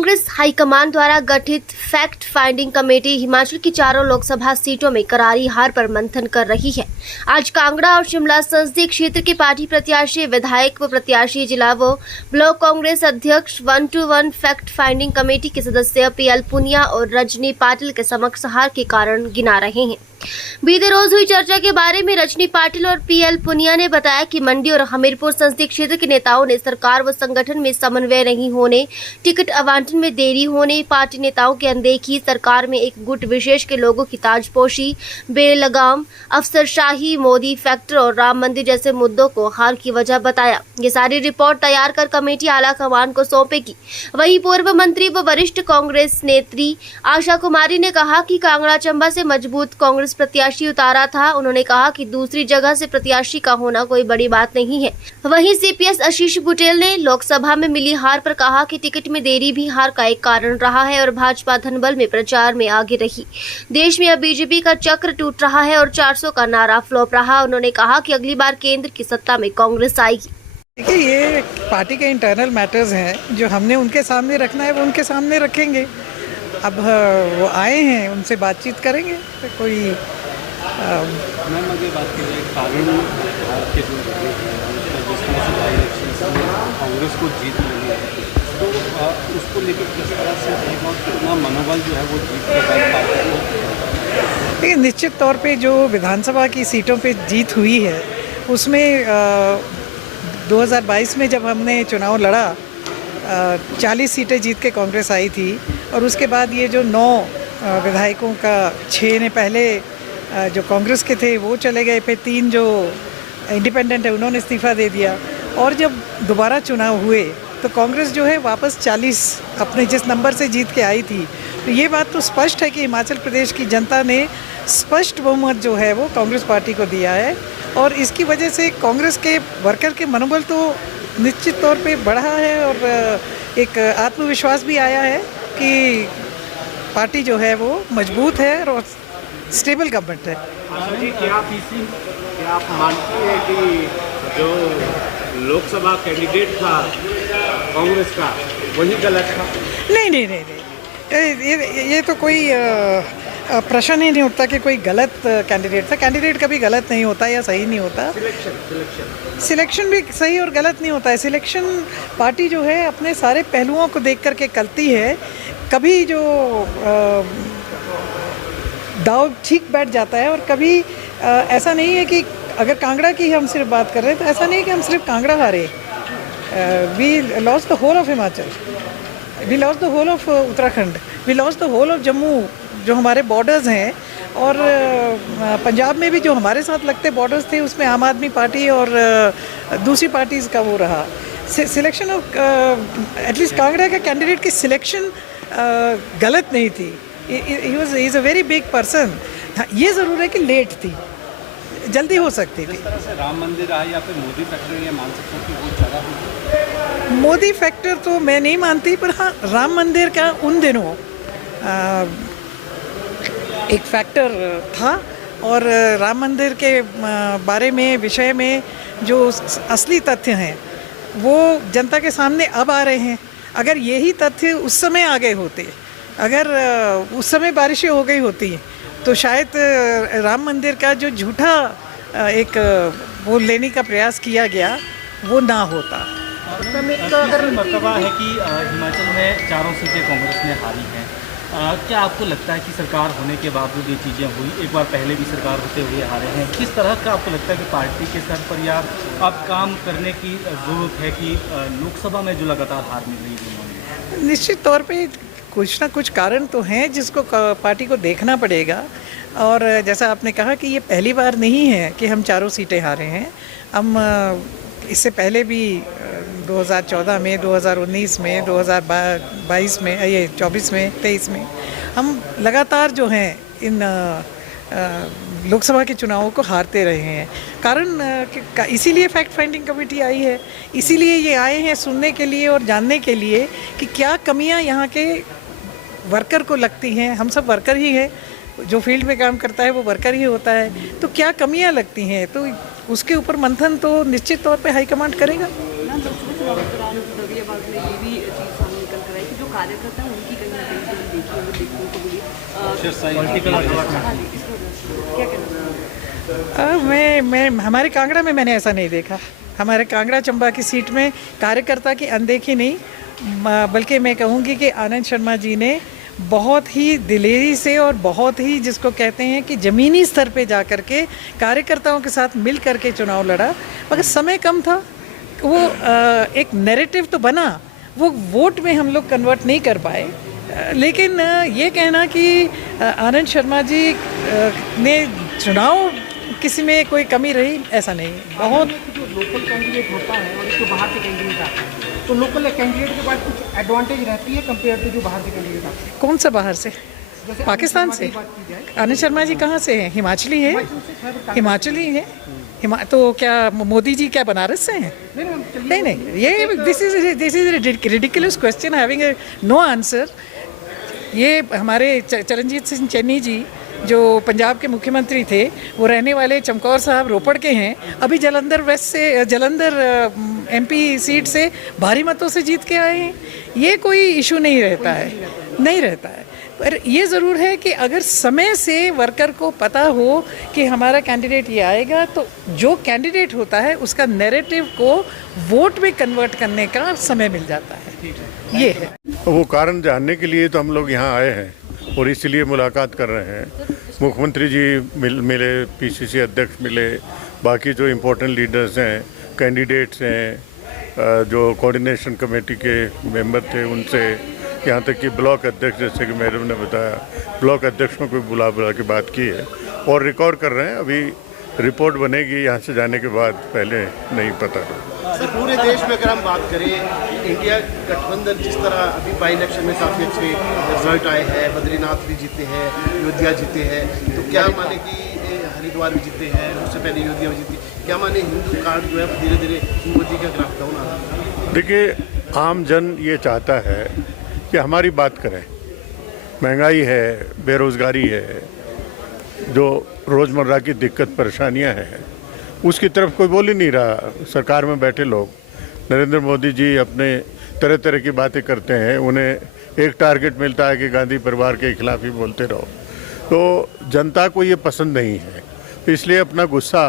Congress high command द्वारा गठित fact finding committee Himachal की चारों लोकसभा सीटों में करारी हार पर मंथन कर रही है। आज कांगड़ा और शिमला संसदीय क्षेत्र के पार्टी प्रत्याशी, विधायक व प्रत्याशी, जिला व ब्लॉक कांग्रेस अध्यक्ष 1-to-1 फैक्ट फाइंडिंग कमेटी के सदस्य पीएल पुनिया और रजनी पाटिल के समक्ष हार के कारण गिना रहे हैं। बीते रोज हुई चर्चा के बारे में रजनी पाटिल और पीएल पुनिया ने बताया कि मंडी और हमीरपुर संसदीय क्षेत्र के नेताओं ने सरकार व संगठन में समन्वय नहीं होने, टिकट आवंटन में देरी होने, पार्टी नेताओं की अनदेखी, सरकार में एक गुट विशेष के लोगों की ताजपोशी, बेलगाम अफसरशाही, मोदी फैक्टर और राम मंदिर जैसे मुद्दों को हार की वजह बताया। ये सारी रिपोर्ट तैयार कर कमेटी आला कमान को सौंपेगी। वहीं पूर्व मंत्री व वरिष्ठ कांग्रेस नेत्री आशा कुमारी ने कहा कि कांगड़ा चंबा से मजबूत कांग्रेस प्रत्याशी उतारा था। उन्होंने कहा कि दूसरी जगह से प्रत्याशी का होना कोई बड़ी बात नहीं है। वहीं सीपीएस आशीष बुटेल ने लोकसभा में मिली हार पर कहा कि टिकट में देरी भी हार का एक कारण रहा है और भाजपा धनबल में प्रचार में आगे रही। देश में अब बीजेपी का चक्र टूट रहा है और 400 का नारा फ्लॉप रहा। उन्होंने कहा कि अगली बार केंद्र की सत्ता में कांग्रेस आएगी। देखिए, ये पार्टी के इंटरनल मैटर्स हैं, जो हमने उनके सामने रखना है वो उनके सामने रखेंगे। अब वो आए हैं, उनसे बातचीत करेंगे। तो कोई मैम अगर बात की जाए कारण के जो जिस तरह से बाई इलेक्शन में कांग्रेस को जीत मिली है, तो उसको लेकर किस तरह से रहेगा और कितना मनोबल जो है वो जीत के बाद पार्टी को। देखिए, निश्चित तौर पे जो विधानसभा की सीटों पे जीत हुई है उसमें 2022 में जब हमने चुनाव लड़ा 40 सीटें जीत के कांग्रेस आई थी, और उसके बाद ये जो 9 विधायकों का 6 ने पहले जो कांग्रेस के थे वो चले गए, फिर 3 जो इंडिपेंडेंट है उन्होंने इस्तीफ़ा दे दिया, और जब दोबारा चुनाव हुए तो कांग्रेस जो है वापस 40 अपने जिस नंबर से जीत के आई थी। तो ये बात तो स्पष्ट है कि हिमाचल प्रदेश की जनता ने स्पष्ट बहुमत जो है वो कांग्रेस पार्टी को दिया है, और इसकी वजह से कांग्रेस के वर्कर के मनोबल तो निश्चित तौर पे बढ़ा है और एक आत्मविश्वास भी आया है कि पार्टी जो है वो मजबूत है और स्टेबल गवर्नमेंट है। जी, क्या आप मानती हैं कि जो लोकसभा कैंडिडेट था कांग्रेस का वही गलत था? नहीं, ये तो कोई प्रश्न ही नहीं उठता कि कोई गलत कैंडिडेट था। कैंडिडेट कभी गलत नहीं होता या सही नहीं होता। सिलेक्शन भी सही और गलत नहीं होता है। सिलेक्शन पार्टी जो है अपने सारे पहलुओं को देख करके करती है। कभी जो दाव ठीक बैठ जाता है, और कभी ऐसा नहीं है कि अगर कांगड़ा की हम सिर्फ बात कर रहे हैं तो ऐसा नहीं कि हम सिर्फ कांगड़ा हारे। We lost the whole of Himachal, we lost the whole of Uttarakhand, we lost the whole of Jammu, जो हमारे बॉर्डर्स हैं। और पंजाब में भी जो हमारे साथ लगते बॉर्डर्स थे उसमें आम आदमी पार्टी और दूसरी पार्टीज़ का वो रहा। सिलेक्शन ऑफ एटलीस्ट कांगड़ा का कैंडिडेट की सिलेक्शन गलत नहीं थी। He is a very big person. ये ज़रूर है कि लेट थी, जल्दी हो सकती थी। जिस तरह से राम मंदिर आए या फिर मोदी फैक्टर, ये मान सकते हो कि वो ज़्यादा हो। मोदी फैक्टर तो मैं नहीं मानती, पर हाँ राम मंदिर का उन दिनों एक फैक्टर था, और राम मंदिर के बारे में विषय में जो असली तथ्य हैं वो जनता के सामने अब आ रहे हैं। अगर यही तथ्य उस समय आ गए होते, अगर उस समय बारिशें हो गई होती, तो शायद राम मंदिर का जो झूठा एक वो लेने का प्रयास किया गया वो ना होता। अगर मर्तबा है कि हिमाचल में 4 सीटें कांग्रेस ने हारी हैं, क्या आपको लगता है कि सरकार होने के बावजूद ये चीज़ें हुई? एक बार पहले भी सरकार होते हुए हारे हैं। किस तरह का आपको लगता है कि पार्टी के स्तर पर या अब काम करने की ज़रूरत है कि लोकसभा में जो लगातार हार मिल रही है? निश्चित तौर पे कुछ ना कुछ कारण तो हैं जिसको पार्टी को देखना पड़ेगा। और जैसा आपने कहा कि ये पहली बार नहीं है कि हम 4 सीटें हारे हैं। हम इससे पहले भी 2014 में, 2019 में, 2022 में, ये 24 में, 23 में हम लगातार जो हैं इन लोकसभा के चुनावों को हारते रहे हैं। कारण इसीलिए फैक्ट फाइंडिंग कमेटी आई है, इसीलिए ये आए हैं सुनने के लिए और जानने के लिए कि क्या कमियां यहाँ के वर्कर को लगती हैं। हम सब वर्कर ही हैं, जो फील्ड में काम करता है वो वर्कर ही होता है। तो क्या कमियां लगती हैं, तो उसके ऊपर मंथन तो निश्चित तौर पे हाईकमांड करेगा। चुनाव के दौरान ये भी चीज़ सामने निकल कर आई कि जो कार्यकर्ता हैं, उनकी कहीं ना कहीं जो हम देखिए वो देखने को मिली। पॉलिटिकल हाँ जी, इस वजह से क्या कहना चाहेंगे? मैं हमारे कांगड़ा में मैंने ऐसा नहीं देखा। हमारे कांगड़ा चंबा की सीट में कार्यकर्ता की अनदेखी नहीं, बल्कि मैं कहूँगी कि आनंद शर्मा जी ने बहुत ही दिलेरी से और बहुत ही जिसको कहते हैं कि ज़मीनी स्तर पे जा कर के कार्यकर्ताओं के साथ मिल कर के चुनाव लड़ा, मगर समय कम था। वो एक नैरेटिव तो बना, वो वोट में हम लोग कन्वर्ट नहीं कर पाए। लेकिन ये कहना कि आनंद शर्मा जी ने चुनाव किसी में कोई कमी रही, ऐसा नहीं। बहुत जो लोकल कैंडिडेट होता है और एक जो बाहर से कैंडिडेट आता है, तो लोकल कैंडिडेट के पास कुछ एडवांटेज रहती है कंपेयर टू जो बाहर से कैंडिडेट आते हैं। कौन सा बाहर से? जैसे पाकिस्तान से। आनंद शर्मा जी कहाँ से हैं? हिमाचली है। हिमाचली है। तो क्या मोदी जी क्या बनारस से हैं? नहीं नहीं, ये this is ridiculous question having no answer. ये हमारे चरणजीत सिंह चन्नी जी जो पंजाब के मुख्यमंत्री थे, वो रहने वाले चमकौर साहब रोपड़ के हैं। अभी जलंधर वेस्ट से, जलंधर एमपी सीट से भारी मतों से जीत के आए हैं। ये कोई इशू नहीं रहता है, नहीं रहता है। पर ये ज़रूर है कि अगर समय से वर्कर को पता हो कि हमारा कैंडिडेट ये आएगा, तो जो कैंडिडेट होता है उसका नैरेटिव को वोट में कन्वर्ट करने का समय मिल जाता है। ये है वो कारण जानने के लिए तो हम लोग यहाँ आए हैं और इसीलिए मुलाकात कर रहे हैं। मुख्यमंत्री जी मिले, पीसीसी अध्यक्ष मिले, बाकी जो इम्पोर्टेंट लीडर्स हैं, कैंडिडेट्स हैं, जो कोऑर्डिनेशन कमेटी के मेंबर थे उनसे, यहाँ तक कि ब्लॉक अध्यक्ष, जैसे कि मैडम ने बताया, ब्लॉक अध्यक्षों को बुला के बात की है और रिकॉर्ड कर रहे हैं। अभी रिपोर्ट बनेगी यहाँ से जाने के बाद, पहले नहीं पता। सर, पूरे देश में अगर हम बात करें, इंडिया गठबंधन जिस तरह अभी बाई इलेक्शन में काफ़ी अच्छे रिजल्ट आए हैं, बद्रीनाथ भी जीते हैं, अयोध्या जीते हैं, तो क्या माने कि हरिद्वार भी जीते हैं, उससे पहले अयोध्या भी जीती, क्या माने हिंदू कार्ड जो है धीरे धीरे मोदी का ग्राफ डाउन आ रहा है? देखिए, आम जन ये चाहता है कि हमारी बात करें। महंगाई है, बेरोज़गारी है, जो रोज़मर्रा की दिक्कत परेशानियां हैं, उसकी तरफ कोई बोल ही नहीं रहा। सरकार में बैठे लोग, नरेंद्र मोदी जी अपने तरह तरह की बातें करते हैं, उन्हें एक टारगेट मिलता है कि गांधी परिवार के खिलाफ ही बोलते रहो। तो जनता को ये पसंद नहीं है, इसलिए अपना गुस्सा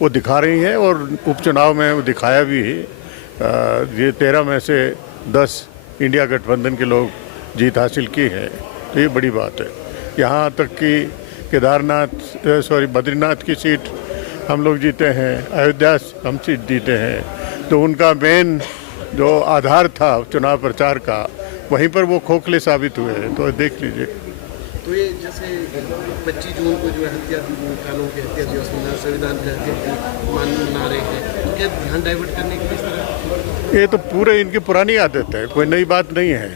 वो दिखा रही है और उपचुनाव में वो दिखाया भी। ये 13 में से 10 इंडिया गठबंधन के लोग जीत हासिल की है, तो ये बड़ी बात है। यहाँ तक कि बद्रीनाथ की सीट हम लोग जीते हैं, अयोध्या हम सीट जीते हैं, तो उनका मेन जो आधार था चुनाव प्रचार का, वहीं पर वो खोखले साबित हुए हैं। तो देख लीजिए। तो ये जैसे 25 जून को जो है हत्या, कानून की हत्या दिवस मना, संविधान की हत्या मना रहे हैं, तो क्या ध्यान डाइवर्ट करने की इस तरह? ये तो पूरे इनकी पुरानी आदत है, कोई नई बात नहीं है।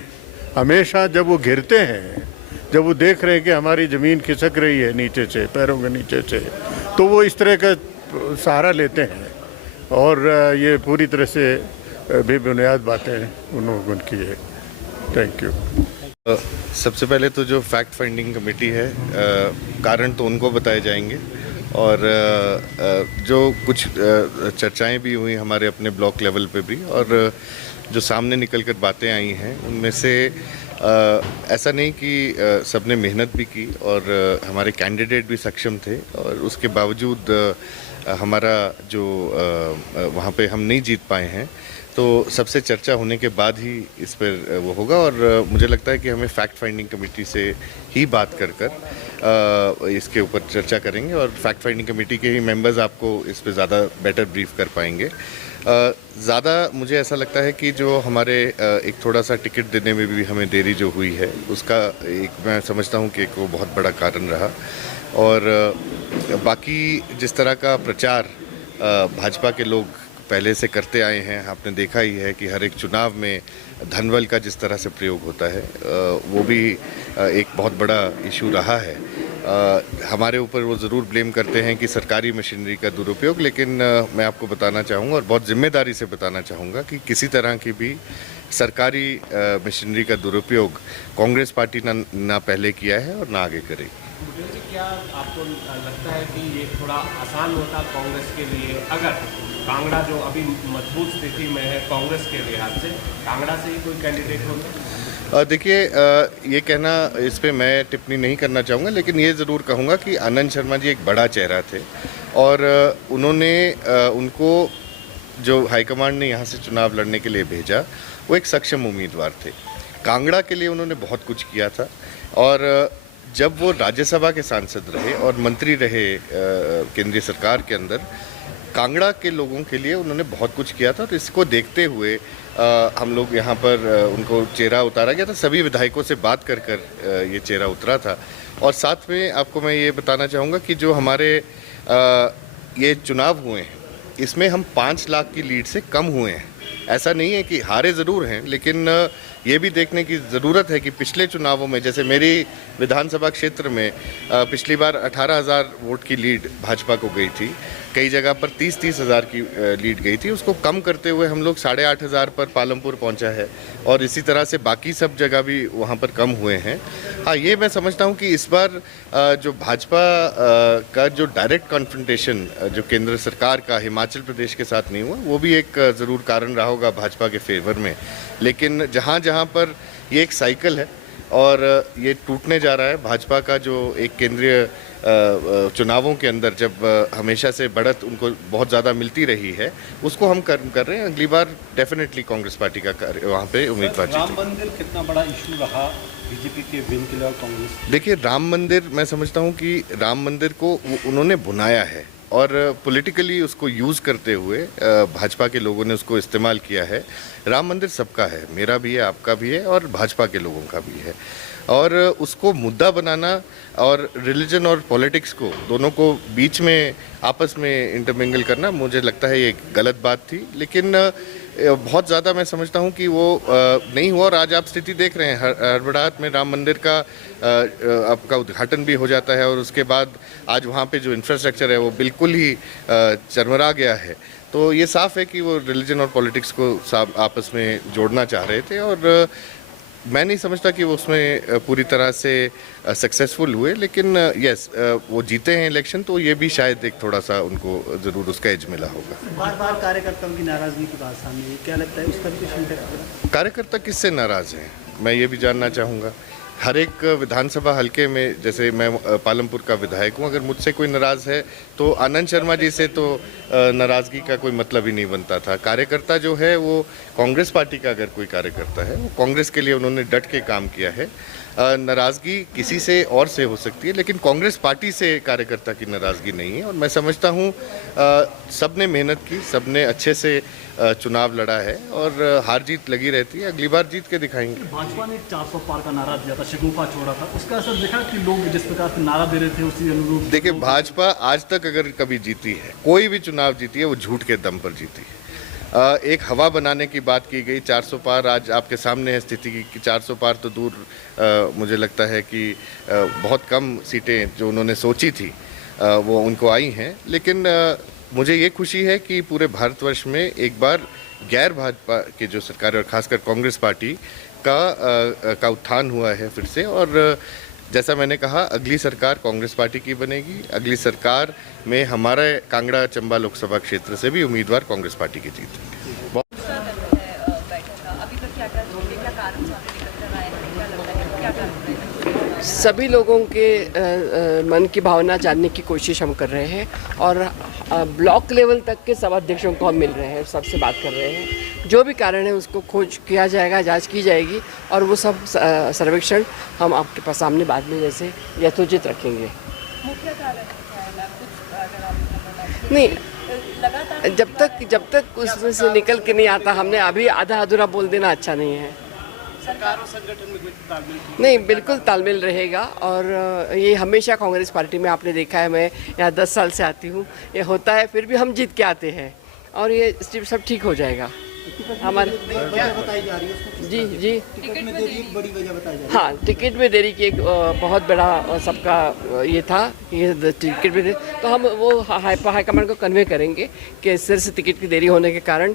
हमेशा जब वो घिरते हैं, जब वो देख रहे हैं कि हमारी ज़मीन खिसक रही है नीचे से, पैरों के नीचे से, तो वो इस तरह का सहारा लेते हैं। और ये पूरी तरह से बेबुनियाद बातें उनकी है। Thank you. सबसे पहले तो जो फैक्ट फाइंडिंग कमेटी है, कारण तो उनको बताए जाएंगे, और जो कुछ चर्चाएं भी हुई हमारे अपने ब्लॉक लेवल पे भी, और जो सामने निकल कर बातें आई हैं, उनमें से ऐसा नहीं कि सबने मेहनत भी की और हमारे कैंडिडेट भी सक्षम थे, और उसके बावजूद हमारा जो वहाँ पे हम नहीं जीत पाए हैं। तो सबसे चर्चा होने के बाद ही इस पर वो होगा, और मुझे लगता है कि हमें फैक्ट फाइंडिंग कमेटी से ही बात कर इसके ऊपर चर्चा करेंगे, और फैक्ट फाइंडिंग कमेटी के ही मेंबर्स आपको इस पर ज़्यादा बेटर ब्रीफ कर पाएंगे। ज़्यादा मुझे ऐसा लगता है कि जो हमारे एक थोड़ा सा टिकट देने में भी हमें देरी जो हुई है, उसका एक मैं समझता हूँ कि एक वो बहुत बड़ा कारण रहा। और बाकी जिस तरह का प्रचार भाजपा के लोग पहले से करते आए हैं, आपने देखा ही है कि हर एक चुनाव में धनबल का जिस तरह से प्रयोग होता है, वो भी एक बहुत बड़ा इशू रहा है। हमारे ऊपर वो ज़रूर ब्लेम करते हैं कि सरकारी मशीनरी का दुरुपयोग, लेकिन मैं आपको बताना चाहूँगा और बहुत जिम्मेदारी से बताना चाहूँगा कि किसी तरह की भी सरकारी मशीनरी का दुरुपयोग कांग्रेस पार्टी ना पहले किया है और ना आगे करेगी। क्या आपको लगता है कि ये थोड़ा आसान होता कांग्रेस के लिए, अगर कांगड़ा जो अभी मजबूत स्थिति में है कांग्रेस के लिहाज से, कांगड़ा से ही कोई कैंडिडेट होता? देखिए, ये कहना, इस पे मैं टिप्पणी नहीं करना चाहूँगा, लेकिन ये ज़रूर कहूँगा कि आनंद शर्मा जी एक बड़ा चेहरा थे और उन्होंने उनको जो हाईकमांड ने यहाँ से चुनाव लड़ने के लिए भेजा, वो एक सक्षम उम्मीदवार थे। कांगड़ा के लिए उन्होंने बहुत कुछ किया था और जब वो राज्यसभा के सांसद रहे और मंत्री रहे केंद्रीय सरकार के अंदर, कांगड़ा के लोगों के लिए उन्होंने बहुत कुछ किया था और इसको देखते हुए हम लोग यहाँ पर उनको चेहरा उतारा गया था। सभी विधायकों से बात कर ये चेहरा उतरा था। और साथ में आपको मैं ये बताना चाहूँगा कि जो हमारे ये चुनाव हुए हैं, इसमें हम 5 लाख की लीड से कम हुए हैं। ऐसा नहीं है कि हारे ज़रूर हैं, लेकिन ये भी देखने की ज़रूरत है कि पिछले चुनावों में, जैसे मेरी विधानसभा क्षेत्र में पिछली बार 18,000 वोट की लीड भाजपा को गई थी, कई जगह पर 30-30 हज़ार की लीड गई थी। उसको कम करते हुए हम लोग 8,500 पर पालमपुर पहुंचा है और इसी तरह से बाकी सब जगह भी वहां पर कम हुए हैं। हाँ, ये मैं समझता हूं कि इस बार जो भाजपा का जो डायरेक्ट कॉन्फ्रंटेशन जो केंद्र सरकार का हिमाचल प्रदेश के साथ नहीं हुआ, वो भी एक ज़रूर कारण रहा होगा भाजपा के फेवर में। लेकिन जहाँ जहाँ पर ये एक साइकिल है और ये टूटने जा रहा है, भाजपा का जो एक केंद्रीय चुनावों के अंदर जब हमेशा से बढ़त उनको बहुत ज़्यादा मिलती रही है, उसको हम कर रहे हैं। अगली बार डेफिनेटली कांग्रेस पार्टी का वहाँ पे उम्मीदवार जीतेगा। राम मंदिर कितना बड़ा इशू रहा बीजेपी के विन के लिए और कांग्रेस? देखिए, राम मंदिर, मैं समझता हूँ कि राम मंदिर को उन्होंने भुनाया है और पॉलिटिकली उसको यूज़ करते हुए भाजपा के लोगों ने उसको इस्तेमाल किया है। राम मंदिर सबका है, मेरा भी है, आपका भी है और भाजपा के लोगों का भी है। और उसको मुद्दा बनाना और रिलीजन और पॉलिटिक्स को दोनों को बीच में आपस में इंटरमिंगल करना, मुझे लगता है ये गलत बात थी। लेकिन बहुत ज़्यादा मैं समझता हूँ कि वो नहीं हुआ और आज आप स्थिति देख रहे हैं, हड़बड़ाहट में राम मंदिर का आपका उद्घाटन भी हो जाता है और उसके बाद आज वहाँ पे जो इंफ्रास्ट्रक्चर है वो बिल्कुल ही चरमरा गया है। तो ये साफ है कि वो रिलीजन और पॉलिटिक्स को आपस में जोड़ना चाह रहे थे और मैं नहीं समझता कि वो उसमें पूरी तरह से सक्सेसफुल हुए। लेकिन यस, वो जीते हैं इलेक्शन, तो ये भी शायद एक थोड़ा सा उनको ज़रूर उसका एज मिला होगा। बार बार कार्यकर्ताओं की नाराजगी की बात सामने आई, क्या लगता है उसका भी कुछ इम्पैक्ट? कार्यकर्ता किससे नाराज़ हैं, मैं ये भी जानना चाहूँगा। हर एक विधानसभा हलके में, जैसे मैं पालमपुर का विधायक हूँ, अगर मुझसे कोई नाराज़ है तो आनंद शर्मा जी से तो नाराज़गी का कोई मतलब ही नहीं बनता था। कार्यकर्ता जो है वो कांग्रेस पार्टी का अगर कोई कार्यकर्ता है, वो कांग्रेस के लिए उन्होंने डट के काम किया है। नाराज़गी किसी से और से हो सकती है, लेकिन कांग्रेस पार्टी से कार्यकर्ता की नाराज़गी नहीं है। और मैं समझता हूँ सब ने मेहनत की, सब ने अच्छे से चुनाव लड़ा है और हार जीत लगी रहती है। अगली बार जीत के दिखाएंगे। भाजपा ने 400 पार का नारा दिया था, शगुफा छोड़ा था, उसका असर देखा कि लोग जिस प्रकार से नारा दे रहे थे उसी अनुरूप? देखिए, भाजपा आज तक अगर कभी जीती है, कोई भी चुनाव जीती है, वो झूठ के दम पर जीती है। एक हवा बनाने की बात की गई, 400 पार आज आपके सामने है स्थिति की 400 पार तो दूर, मुझे लगता है कि बहुत कम सीटें जो उन्होंने सोची थी वो उनको आई हैं। लेकिन मुझे ये खुशी है कि पूरे भारतवर्ष में एक बार गैर भाजपा की जो सरकार और खासकर कांग्रेस पार्टी का उत्थान हुआ है फिर से। और जैसा मैंने कहा, अगली सरकार कांग्रेस पार्टी की बनेगी। अगली सरकार में हमारे कांगड़ा चंबा लोकसभा क्षेत्र से भी उम्मीदवार कांग्रेस पार्टी के जीतेंगे। सभी लोगों के मन की भावना जानने की कोशिश हम कर रहे हैं और ब्लॉक लेवल तक के सब अध्यक्षों को हम मिल रहे हैं, सबसे बात कर रहे हैं। जो भी कारण है उसको खोज किया जाएगा, जांच की जाएगी और वो सब सर्वेक्षण हम आपके पास सामने बाद में जैसे यथोचित रखेंगे। नहीं, जब तक उसमें से निकल के नहीं आता, हमने अभी आधा अधूरा बोल देना अच्छा नहीं है। सरकार और संगठन में कोई तालमेल नहीं, बिल्कुल तालमेल रहेगा और ये हमेशा कांग्रेस पार्टी में आपने देखा है, मैं यहाँ 10 साल से आती हूँ, ये होता है, फिर भी हम जीत के आते हैं और ये सब ठीक हो जाएगा हमारे। बताई जा रही है उसको? जी, टिकट में देरी एक बड़ी वजह बताई जा रही है। हाँ, टिकट में देरी की एक बहुत बड़ा सबका ये था, ये टिकट में तो हम वो हाईकमांड को कन्वे करेंगे कि सिर से टिकट की देरी होने के कारण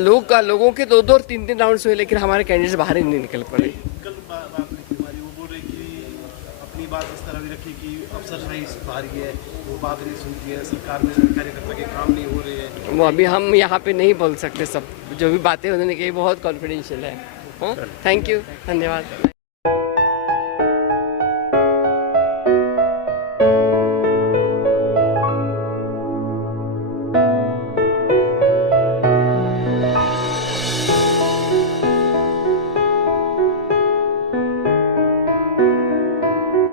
लोगों के 2 और 3 राउंड्स हुए, लेकिन हमारे कैंडिडेट्स बाहर ही नहीं निकल पड़े। कल बात लिखी हमारी, वो बोल रहे कि अपनी बात इस तरह भी रखी कि अफसरशाही भारी है, वो बात नहीं सुनती है, सरकार में कार्यकर्ता के काम नहीं हो रहे हैं। वो अभी हम यहाँ पे नहीं बोल सकते, सब जो भी बातें उन्होंने कही बहुत कॉन्फिडेंशियल है। थैंक यू, धन्यवाद।